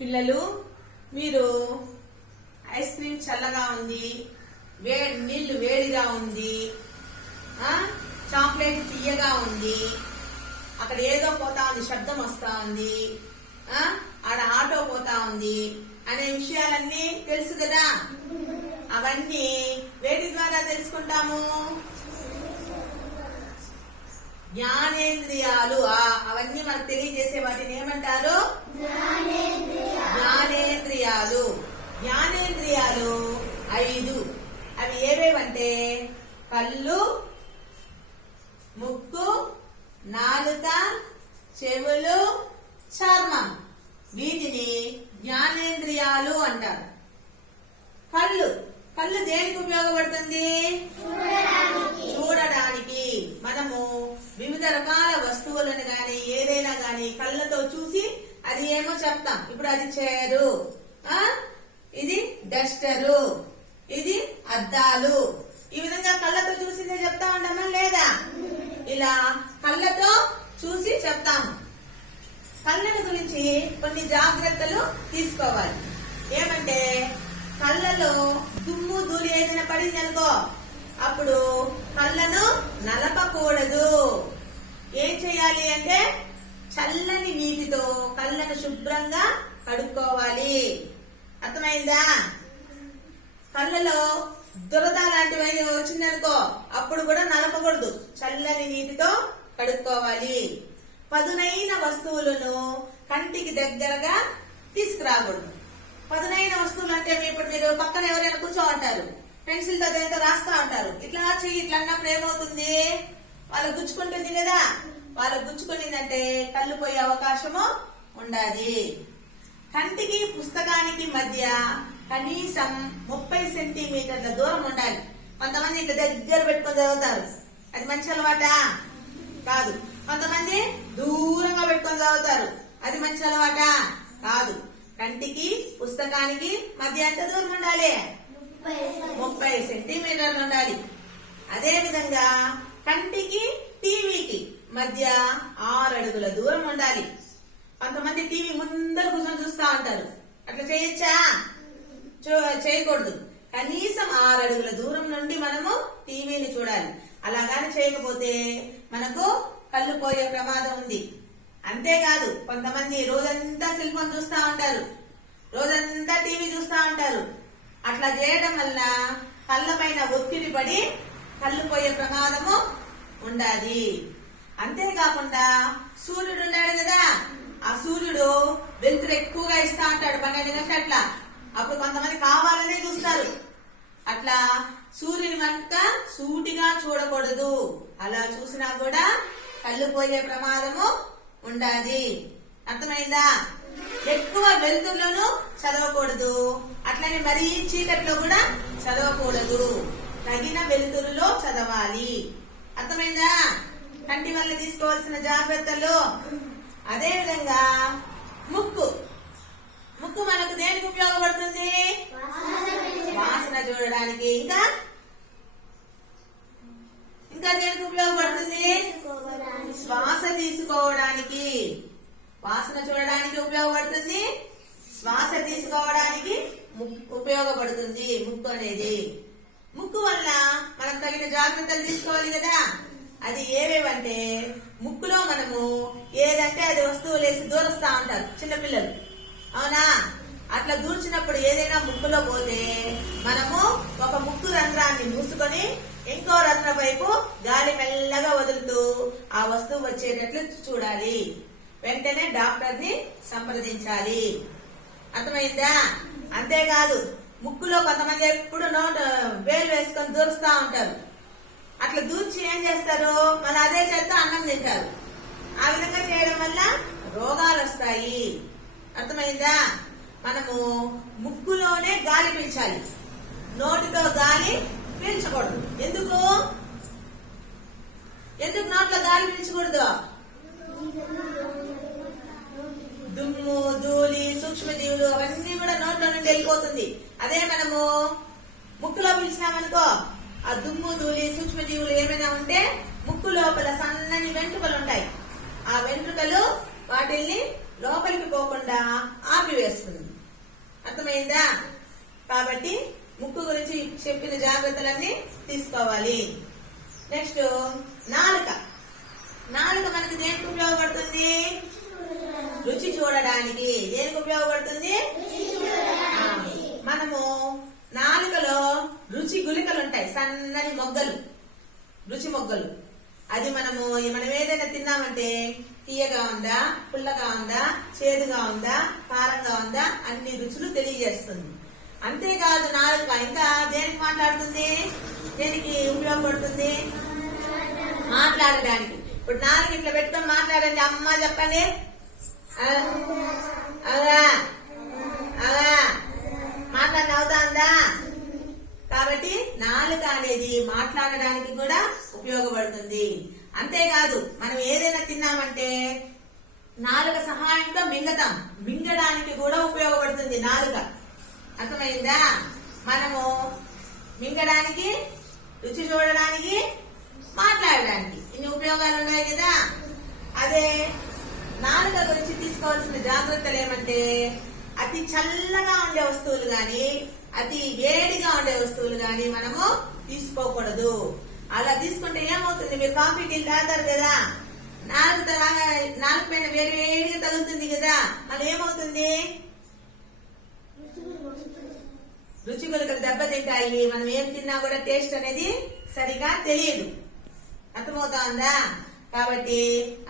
పిల్లలు మీరు ice cream చల్లగా ఉంది వేడి నీళ్ళు వేడిగా ఉంది చాక్లెట్ తీయగా ఉంది అక్కడ ఏదో పోతా ఉంది శబ్దం వస్తా ఉంది ఆడ ఆటో పోతా ఉంది అనే విషయాలన్నీ తెలుసు కదా? అవన్నీ వేటి ద్వారా తెలుసుకుంటాము? జ్ఞానేంద్రియాలు అవన్నీ మనకు తెలియజేసే వాటిని ఏమంటారు? జ్ఞానేంద్రియాలు జ్ఞానేంద్రియాలు? ఐదు. అవి ఏవేవంటే? కళ్ళు ముక్కు నాలుక చెవులు చర్మం. వీటిని జ్ఞానేంద్రియాలు అంటారు. కళ్ళు. కళ్ళు దేనికి ఉపయోగపడుతుంది? చూడడానికి. మనము వివిధ రకాల వస్తువులను గాని ఏదైనా గాని కళ్ళతో చూసి అది ఏమో చెప్తాం. ఇప్పుడు అది ఇది డస్టరు ఇది అద్దాలు. ఈ విధంగా కళ్ళతో చూసిందే చెప్తా ఉండమా లేదా? ఇలా కళ్ళతో చూసి చెప్తాము కళ్ళను గురించి కొన్ని జాగ్రత్తలు తీసుకోవాలి. ఏమంటే కళ్ళలో దుమ్ము ధూళి ఏదైనా పడింది అనుకో అప్పుడు కళ్ళను నలపకూడదు. ఏం చేయాలి అంటే చల్లని నీటితో కళ్ళను శుభ్రంగా కడుక్కోవాలి. అర్థమైందా? కళ్ళలో దురద లాంటివి వచ్చిందనుకో అప్పుడు కూడా నలపకూడదు. చల్లని నీటితో కడుక్కోవాలి. పదునైన వస్తువులను కంటికి దగ్గరగా తీసుకురాకూడదు. పదునైన వస్తువులు అంటే ఇప్పుడు మీరు పక్కన ఎవరైనా కూర్చో ఉంటారు పెన్సిల్తో దేంతో రాస్తా ఉంటారు. ఇట్లా చెయ్యి ఇట్లా అన్నప్పుడు ఏమవుతుంది వాళ్ళు గుచ్చుకుంటుంది కదా వాళ్ళు గుచ్చుకునిందంటే కళ్ళు పోయే అవకాశము ఉండాలి కంటికి పుస్తకానికి మధ్య కనీసం ముప్పై సెంటీమీటర్ల దూరం ఉండాలి. కొంతమంది ఇట్లా దగ్గర పెట్టుకొని చదువుతారు. అది మంచి అలవాటా? కాదు. కొంతమంది దూరంగా పెట్టుకొని చదువుతారు. అది మంచి అలవాటా? కాదు. కంటికి పుస్తకానికి మధ్య ఎంత దూరం ఉండాలి? ముప్పై సెంటీమీటర్లు ఉండాలి. అదే విధంగా కంటికి టీవీకి మధ్య ఆరు అడుగుల దూరం ఉండాలి. కొంతమంది టీవీ ముందర కూర్చొని చూస్తా ఉంటారు. అట్లా చేయొచ్చా? చేయకూడదు. కనీసం ఆరు అడుగుల దూరం నుండి మనము టీవీని చూడాలి. అలాగాని చేయకపోతే మనకు కళ్ళు పోయే ప్రమాదం ఉంది. అంతేకాదు కొంతమంది రోజంతా సెల్ ఫోన్ చూస్తా ఉంటారు. రోజంతా టీవీ చూస్తా ఉంటారు. అట్లా చేయడం వల్ల కళ్ళ పైన ఒత్తిడి పడి కళ్ళు పోయే ప్రమాదము ఉండాలి అంతేకాకుండా సూర్యుడు ఉన్నాడు కదా ఆ సూర్యుడు వెలుతురు ఎక్కువగా ఇస్తా ఉంటాడు. పన్నెండు గంటల అట్లా. అప్పుడు కొంతమంది కావాలనే చూస్తారు. అట్లా సూర్యుని వంట సూటిగా చూడకూడదు. అలా చూసినా కూడా కళ్ళు పోయే ప్రమాదము ఉండాలి అర్థమైందా? ఎక్కువ వెలుతురులోనూ చదవకూడదు. అట్లనే మరీ చీకట్లో కూడా చదవకూడదు. తగిన వెలుతురులో చదవాలి. అర్థమైందా? కంటి వల్ల తీసుకోవాల్సిన జాగ్రత్తలు. అదే విధంగా ముక్కు. ముక్కు మనకు దేనికి ఉపయోగపడుతుంది? వాసన చూడడానికి. ఇంకా? ఇంకా దేనికి ఉపయోగపడుతుంది? శ్వాస తీసుకోవడానికి. వాసన చూడడానికి ఉపయోగపడుతుంది? శ్వాస తీసుకోవడానికి ఉపయోగపడుతుంది ముక్కు అనేది. ముక్కు వల్ల మనం తగిన జాగ్రత్తలు తీసుకోవాలి కదా. అది ఏవేవంటే ముక్కులో మనము ఏదంటే అది వస్తువులు వేసి దూరస్తా ఉంటారు చిన్నపిల్లలు. అవునా? అట్లా దూర్చినప్పుడు ఏదైనా ముక్కులో పోతే మనము ఒక ముక్కు రంధ్రాన్ని మూసుకొని ఇంకో రంధ్ర వైపు గాలి మెల్లగా వదులుతూ ఆ వస్తువు వచ్చేటట్లు చూడాలి. వెంటనే డాక్టర్ని సంప్రదించాలి. అర్థమైందా? అంతేకాదు ముక్కులో కొంతమంది ఎప్పుడు నోట్ వేలు వేసుకొని దూరుస్తా ఉంటారు. అట్లా దూర్చి ఏం చేస్తారు? మళ్ళీ అదే చేత అన్నం తింటారు. ఆ విధంగా చేయడం వల్ల రోగాలు వస్తాయి. అర్థమైందా? మనము ముక్కులోనే గాలి పీల్చాలి. నోటితో గాలి పీల్చకూడదు. ఎందుకు? ఎందుకు నోట్లో గాలి పీల్చకూడదు? దుమ్ము ధూళి సూక్ష్మజీవులు అవన్నీ కూడా నోట్లో నుండి వెళ్ళిపోతుంది. అదే మనము ముక్కులో పీల్చినామనుకో ఆ దుమ్ము ధూళి సూక్ష్మజీవులు ఏమైనా ఉంటే ముక్కు లోపల సన్నని వెంట్రుకలు ఉంటాయి. ఆ వెంట్రుకలు వాటిల్ని కూడా ఆపివేస్తుంది అర్థమైందా? కాబట్టి ముక్కు గురించి చెప్పిన జాగ్రత్తలన్నీ తీసుకోవాలి. నెక్స్ట్ నాలుక. నాలుక మనకి దేనికి ఉపయోగపడుతుంది? రుచి చూడడానికి. దేనికి ఉపయోగపడుతుంది? మనము నాలుకలో రుచి గులికలు ఉంటాయి సన్నని మొగ్గలు. రుచి మొగ్గలు. అది మనము మనం ఏదైనా తిన్నామంటే తీయగా ఉందా పుల్లగా ఉందా చేదుగా ఉందా కారంగా ఉందా అన్ని రుచులు తెలియజేస్తుంది. అంతేకాదు నాలుక ఇంకా దేనికి మాట్లాడుతుంది? దేనికి ఉపయోగపడుతుంది మాట్లాడడానికి. ఇప్పుడు నాలుగు ఇట్లా పెట్టుకొని మాట్లాడండి. అమ్మ చెప్పండి. అలా అలా. మాట్లాడిన అవుతా ఉందా? కాబట్టి నాలుక అనేది మాట్లాడడానికి కూడా ఉపయోగపడుతుంది. అంతేకాదు మనం ఏదైనా తిన్నామంటే నాలుక సహాయంతో మింగతాం. మింగడానికి కూడా ఉపయోగపడుతుంది నాలుక. అర్థమైందా? మనము మింగడానికి రుచి చూడడానికి మాట్లాడడానికి. ఇన్ని ఉపయోగాలు ఉన్నాయి కదా? అదే నాలుక గురించి తీసుకోవాల్సిన జాగ్రత్తలు ఏమంటే అతి చల్లగా ఉండే వస్తువులు గాని అతి వేడిగా ఉండే వస్తువులు గాని మనము తీసుకోకూడదు. అలా తీసుకుంటే ఏమవుతుంది? మీరు కాఫీ టీ తాగుతారు కదా. నాలుగు నాలుగు పైన వేడి వేడిగా తగులుతుంది కదా. మళ్ళీ ఏమవుతుంది? రుచి గులకలు దెబ్బతింటాయి. మనం ఏం తిన్నా కూడా టేస్ట్ అనేది సరిగా తెలియదు. అర్థమవుతా ఉందా కాబట్టి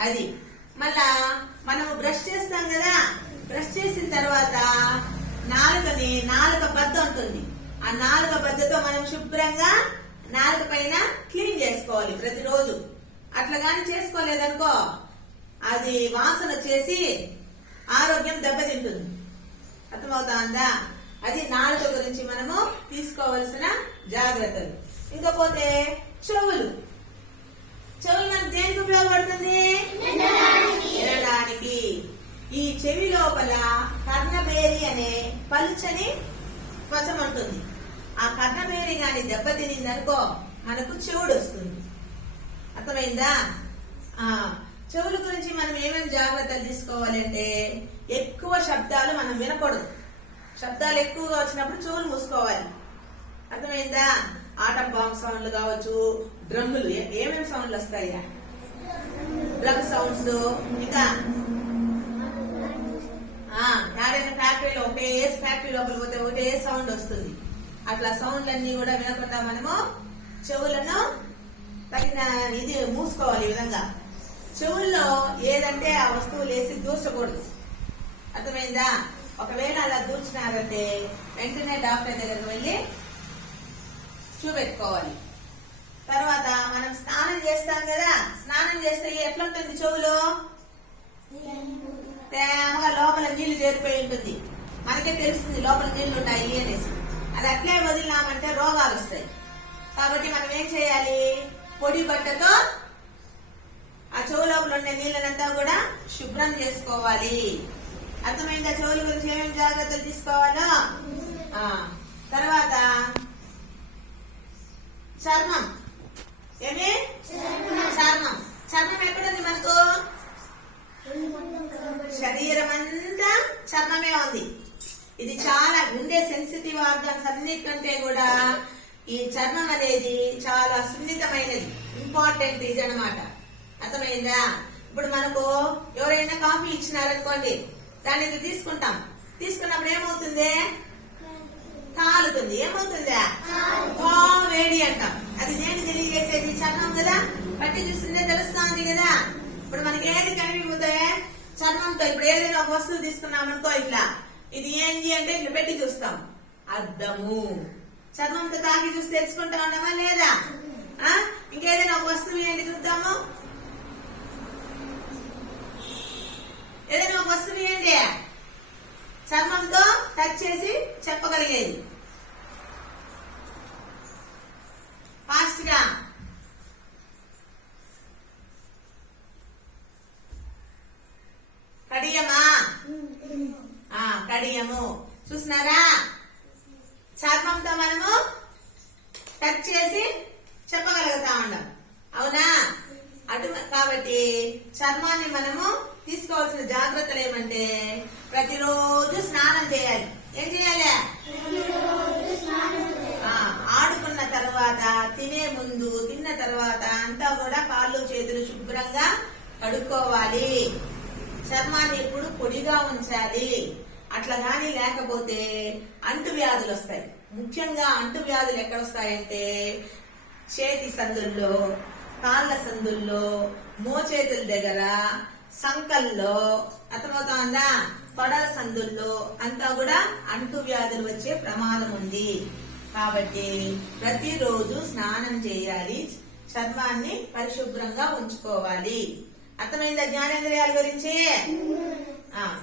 అది. మళ్ళా మనము బ్రష్ చేస్తాం కదా. బ్రష్ చేసిన తర్వాత నాలుకని నాలుక బద్ద ఉంటుంది. ఆ నాలుక బద్దతో మనం శుభ్రంగా నాలుక పైన క్లీన్ చేసుకోవాలి ప్రతిరోజు. అట్లా గాని చేసుకోలేదనుకో అది వాసన వచ్చేసి ఆరోగ్యం దెబ్బతింటుంది. అర్థమవుతా ఉందా అది నాలుక గురించి మనము తీసుకోవలసిన జాగ్రత్తలు. ఇంకపోతే చెవులు. చెవులు మనకు దేనికి ఉపయోగపడుతుంది? వినడానికి. ఈ చెవి లోపల కర్ణబేరి అనే పలుచని త్వచం ఉంటుంది. ఆ కర్ణబేరి గాని దెబ్బతినిందనుకో మనకు చెవుడు వస్తుంది అర్థమైందా? ఆ చెవుల గురించి మనం ఏమేమి జాగ్రత్తలు తీసుకోవాలి అంటే ఎక్కువ శబ్దాలు మనం వినకూడదు. శబ్దాలు ఎక్కువగా వచ్చినప్పుడు చెవులు మూసుకోవాలి. అర్థమైందా? ఆటం బాంబ్ సౌండ్లు కావచ్చు డ్రమ్ములు ఏమేమి సౌండ్లు వస్తాయా? డ్రమ్ సౌండ్స్ ఇంకా? ఆ, యాడైనా ఫ్యాక్టరీలో ఒకటే ఫ్యాక్టరీ లోపల పోతే ఒకటే సౌండ్ వస్తుంది. అట్లా సౌండ్లన్నీ కూడా వినకుండా మనము చెవులను తగిన ఇది మూసుకోవాలి ఈ విధంగా. చెవుల్లో ఏదంటే ఆ వస్తువులు వేసి దూర్చకూడదు. అర్థమైందా? ఒకవేళ అలా దూర్చినారంటే వెంటనే డాక్టర్ దగ్గరకు వెళ్ళి చూపెట్టుకోవాలి. తర్వాత మనం స్నానం చేస్తాం కదా స్నానం చేస్తే ఎట్లుంటుంది చెవులు? తేమగా లోపల నీళ్ళు చేరిపోయి ఉంటుంది. మనకే తెలుస్తుంది లోపల నీళ్ళు ఉన్నాయి అనేసి. అది అట్లే వదిలినామంటే రోగాలు వస్తాయి. కాబట్టి మనం ఏం చేయాలి? పొడి బట్టతో ఆ చెవు లోపల ఉండే నీళ్ళనంతా కూడా శుభ్రం చేసుకోవాలి. అర్థమైందా? చెవుల గురించి ఏమేమి జాగ్రత్తలు తీసుకోవాలో? తర్వాత చర్మం. ఏమి? చర్మం. చర్మం ఎక్కడుంది మనకు? శరీరం అంతా చర్మమే ఉంది. ఇది చాలా ఉండే సెన్సిటివ్ ఆర్గన్స్ అన్నిటికంటే కూడా ఈ చర్మం అనేది చాలా సున్నితమైనది. ఇంపార్టెంట్ ఇది అనమాట అర్థమైందా? ఇప్పుడు మనకు ఎవరైనా కాఫీ ఇచ్చినారనుకోండి దాన్ని ఇది తీసుకుంటాం? తీసుకున్నప్పుడు ఏమవుతుంది? కాలుతుంది ఏమవుతుందా? వేడి అంటాం. అది దేని తెలియజేసేది? చర్మం కదా? పట్టి చూస్తుందే తెలుస్తుంది కదా? ఇప్పుడు మనకి ఏది కనిపిపోతే చర్మంతో. ఇప్పుడు ఏదైనా ఒక వస్తువు తీసుకున్నాం అనుకో ఇట్లా. ఇది ఏంటి అంటే ఇట్లా పెట్టి చూస్తాం. అద్దము చర్మంతో తాకి చూసి తెలుసుకుంటా ఉన్నామా లేదా? ఆ? ఇంకేదైనా ఒక వస్తువు ఏంటి చూద్దాము ఏదైనా ఒక వస్తువు ఏంటి చర్మంతో టచ్ చేసి చెప్పగలిగేది ఫాస్ట్గా కడియమా కడియము చూసినారా? చర్మంతో మనము టచ్ చేసి చెప్పగలుగుతా ఉన్నాం. అవునా? అటు కాబట్టి చర్మాన్ని మనము తీసుకోవాల్సిన జాగ్రత్తలు ఏమంటే ప్రతిరోజు స్నానం చేయాలి. ఏం చేయాలి? ఆడుకున్న తర్వాత తినే ముందు తిన్న తర్వాత అంతా కూడా కాళ్ళు చేతులు శుభ్రంగా కడుక్కోవాలి. చర్మాన్ని ఎప్పుడు పొడిగా ఉంచాలి. అట్లా కానీ లేకపోతే అంటు వ్యాధులు వస్తాయి. ముఖ్యంగా అంటు వ్యాధులు ఎక్కడ వస్తాయంటే చేతి సందుల్లో కాళ్ళ సందుల్లో మోచేతుల దగ్గర సంకల్లో అర్థమవుతోందా తొడల సందుల్లో అంతా కూడా అంటు వ్యాధులు వచ్చే ప్రమాదం ఉంది. కాబట్టి ప్రతిరోజు స్నానం చేయాలి చర్మాన్ని పరిశుభ్రంగా ఉంచుకోవాలి. అర్థమైందా జ్ఞానేంద్రియాల గురించి? ఆ.